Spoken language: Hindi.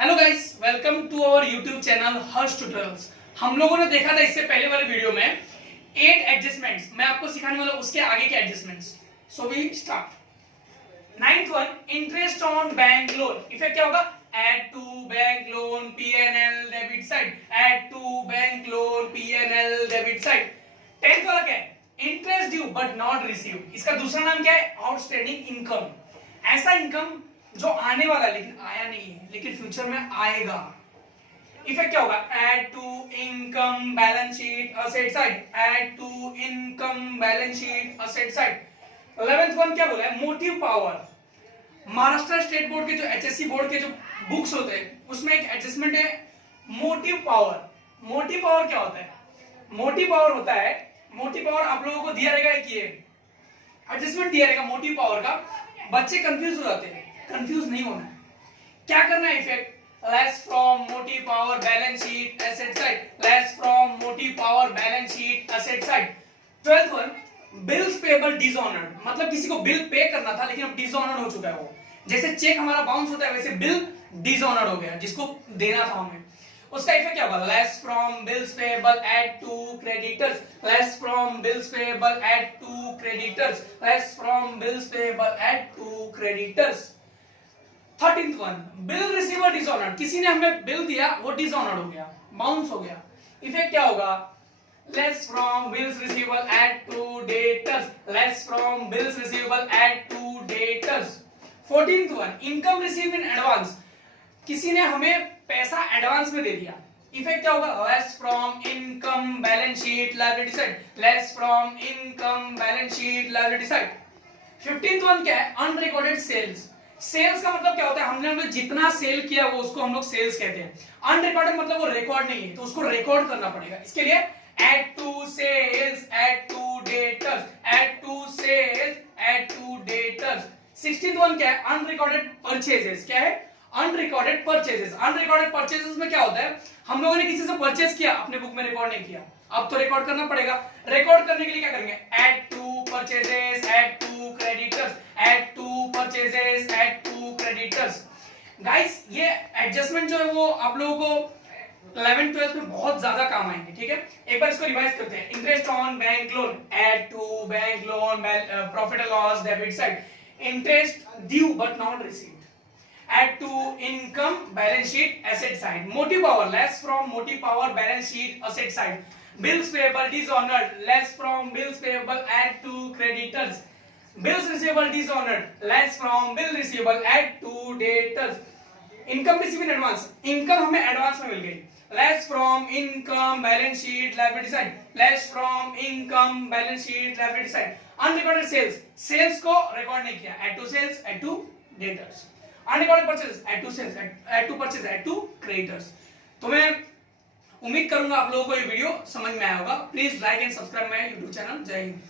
Hello guys, welcome to our YouTube channel Harsh tutorials. हम लोगों ने देखा था इससे पहले वाले वीडियो में 8 एडजस्टमेंट्स। मैं आपको सिखाने वाला उसके आगे के adjustments. So we start. 9th one, interest on bank loan. Effect क्या होगा? Add to bank loan PNL debit side, add to bank loan PNL debit side. 10th वाला क्या है? Interest due but not receive. इसका दूसरा नाम क्या है? Outstanding income. ऐसा इनकम जो आने वाला लेकिन आया नहीं है, लेकिन फ्यूचर में आएगा। इफेक्ट क्या होगा? Add to income balance sheet asset side, add to income balance sheet asset side. 11th one क्या बोला है? Motive power. Maharashtra state board के जो एचएससी बोर्ड के जो बुक्स होते हैं उसमें एक एडजस्टमेंट है मोटिव पावर। मोटिव पावर क्या होता है? मोटिव पावर होता है, मोटिव पावर आप लोगों को दिया रहेगा कि ये एडजस्टमेंट दिया रहेगा मोटिव पावर का। बच्चे कंफ्यूज हो जाते हैं, कंफ्यूज नहीं होना है। क्या करना है? Effect less from motive power balance sheet asset side, less from motive power balance sheet asset side. 12th one, bills payable dishonoured. मतलब किसी को बिल पे करना था लेकिन अब डिसऑनर्ड हो चुका है वो। जैसे चेक हमारा बाउंस होता है वैसे बिल डिसऑनर्ड हो गया, जिसको देना था हमें। उसका इफेक्ट क्या होगा? Less from bills payable add to creditors, less from bills payable add to creditors, less from bills payable add to creditors. 13th one, bill receiver dishonoured. किसी ने हमें बिल दिया, वो डिसऑनर्ड हो गया, बाउंस हो गया। इफेक्ट क्या होगा? Less from bills receivable add to debtors, less from bills receivable add to debtors. 14th one, income receive in advance. किसी ने हमें पैसा एडवांस में दे दिया। इफेक्ट क्या होगा? Less from income balance sheet liability side, less from income balance sheet liability side. 15th one क्या है? Unrecorded sales. सेल्स का मतलब क्या होता है? हमने जितना सेल किया वो उसको हम लोग सेल्स कहते हैं। अनरिकॉर्डेड मतलब वो रिकॉर्ड नहीं है, तो उसको रिकॉर्ड करना पड़ेगा। इसके लिए add to sales, add to debtors, add to sales, add to debtors. 16th one क्या है? Unrecorded purchases. क्या है? Unrecorded purchases. अनरिकॉर्डेड परचेजेस में क्या होता है? हम लोगों ने किसी से परचेज किया, अपने बुक में रिकॉर्ड नहीं किया, अब तो रिकॉर्ड करना पड़ेगा। रिकॉर्ड करने के लिए क्या करेंगे? Add to purchases, add to creditors, add to purchases, add to creditors. Guys, ये एडजस्टमेंट जो है वो आप लोगों को 11th 12th में बहुत ज्यादा काम आएंगे। ठीक है, एक बार इसको रिवाइज करते हैं। Interest on bank loan, add to bank loan profit and loss debit side, interest due but not received, add to income balance sheet asset side. Motive power, less from motive power balance sheet asset side. Bills payable dishonored, less from bills payable add to creditors. Bills receivable dishonored, less from bill receivable add to debtors. Income received in advance, income हमें एडवांस में मिल गई, less from income balance sheet liability side, less from income balance sheet liability side. Unrecorded sales, sales को रिकॉर्ड नहीं किया, add to sales, add to debtors. Unrecorded purchase, add to sales, add to purchase, add to creditors. तो मैं उम्मीद करूंगा आप लोगों को ये वीडियो समझ में आया होगा। Please like and subscribe my YouTube channel. जय हिंद।